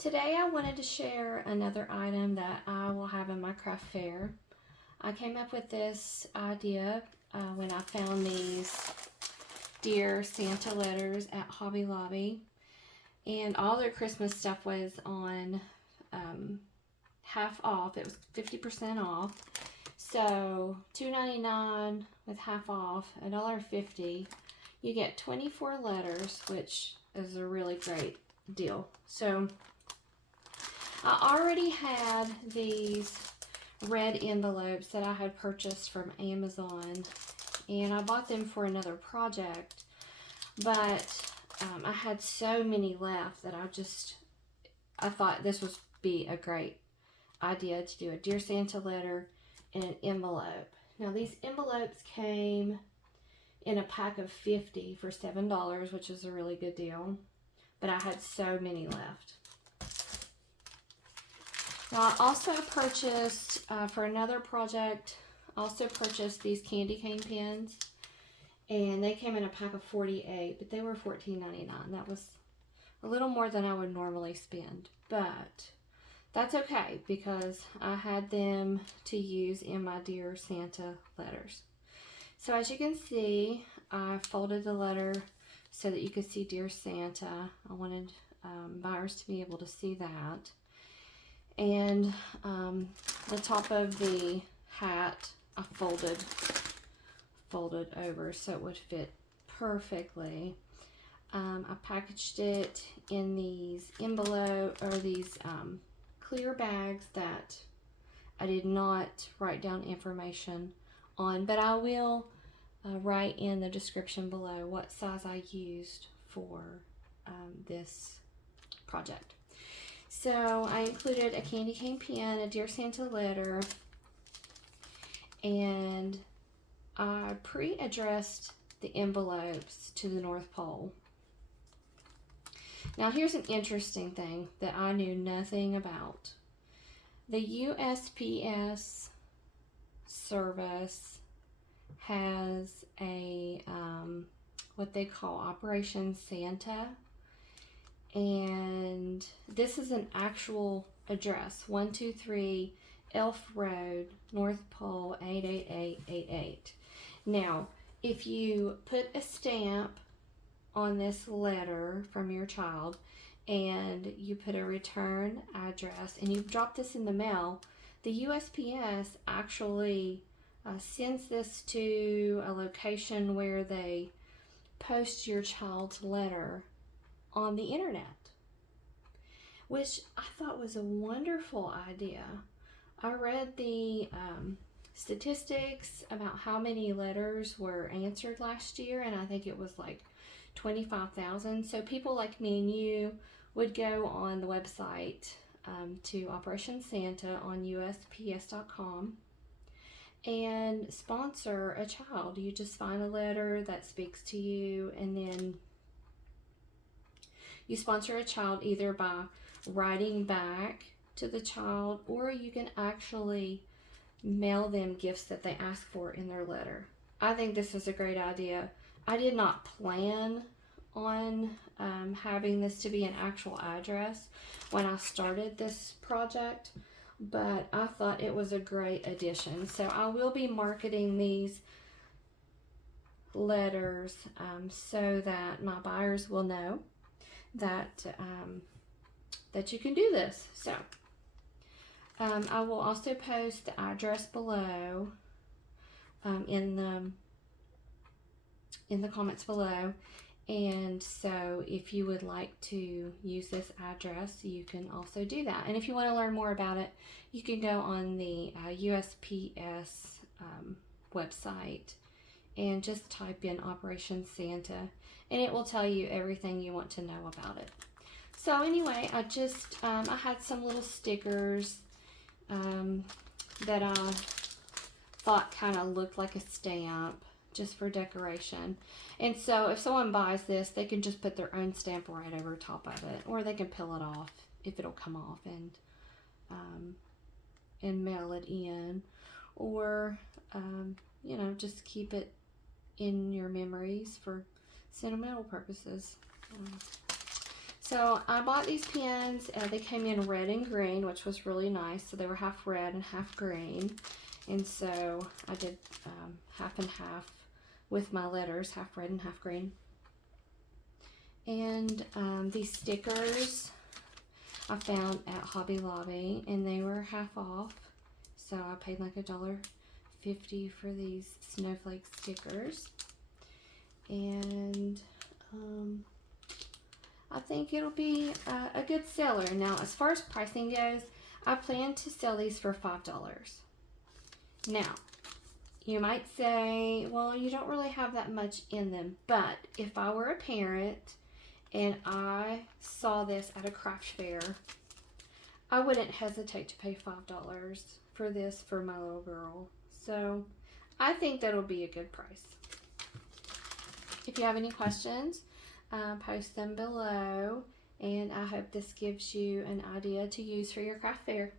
Today I wanted to share another item that I will have in my craft fair. I came up with this idea when I found these Dear Santa letters at Hobby Lobby, and all their Christmas stuff was on half off. It was 50% off. So $2.99 with half off, $1.50. You get 24 letters, which is a really great deal. So I already had these red envelopes that I had purchased from Amazon, and I bought them for another project, but I had so many left that I thought this would be a great idea to do a Dear Santa letter in an envelope. Now these envelopes came in a pack of 50 for $7, which is a really good deal, but I had so many left. Now I also purchased, for another project, these candy cane pens, and they came in a pack of 48, but they were $14.99. That was a little more than I would normally spend, but that's okay because I had them to use in my Dear Santa letters. So as you can see, I folded the letter so that you could see Dear Santa. I wanted buyers to be able to see that. And the top of the hat I folded over so it would fit perfectly. I packaged it in these clear bags that I did not write down information on, but I will write in the description below what size I used for this project. So I included a candy cane pen, a Dear Santa letter, and I pre-addressed the envelopes to the North Pole. Now here's an interesting thing that I knew nothing about. The USPS service has a what they call Operation Santa, and this is an actual address, 123 Elf Road, North Pole 88888. Now if you put a stamp on this letter from your child and you put a return address and you drop this in the mail, the USPS actually sends this to a location where they post your child's letter on the internet, which I thought was a wonderful idea. I read the statistics about how many letters were answered last year, and I think it was like 25,000. So people like me and you would go on the website to Operation Santa on USPS.com and sponsor a child. You just find a letter that speaks to you, and then you sponsor a child either by writing back to the child, or you can actually mail them gifts that they ask for in their letter. I think this is a great idea. I did not plan on having this to be an actual address when I started this project, but I thought it was a great addition. So I will be marketing these letters so that my buyers will know that that you can do this. So I will also post the address below in the comments below, and so if you would like to use this address, you can also do that. And if you want to learn more about it, you can go on the USPS website and just type in Operation Santa, and it will tell you everything you want to know about it. So anyway, I just I had some little stickers that I thought kind of looked like a stamp just for decoration. And so if someone buys this, they can just put their own stamp right over top of it, or they can peel it off if it'll come off and mail it in, or you know, just keep it in your memories for sentimental purposes. So I bought these pens. They came in red and green, which was really nice. So they were half red and half green. And so I did half and half with my letters, half red and half green. And these stickers I found at Hobby Lobby, and they were half off. So I paid like $1.50 for these snowflake stickers. And I think it'll be a good seller. Now, as far as pricing goes, I plan to sell these for $5. Now, you might say, well, you don't really have that much in them. But if I were a parent and I saw this at a craft fair, I wouldn't hesitate to pay $5 for this for my little girl. So I think that'll be a good price. If you have any questions, post them below, and I hope this gives you an idea to use for your craft fair.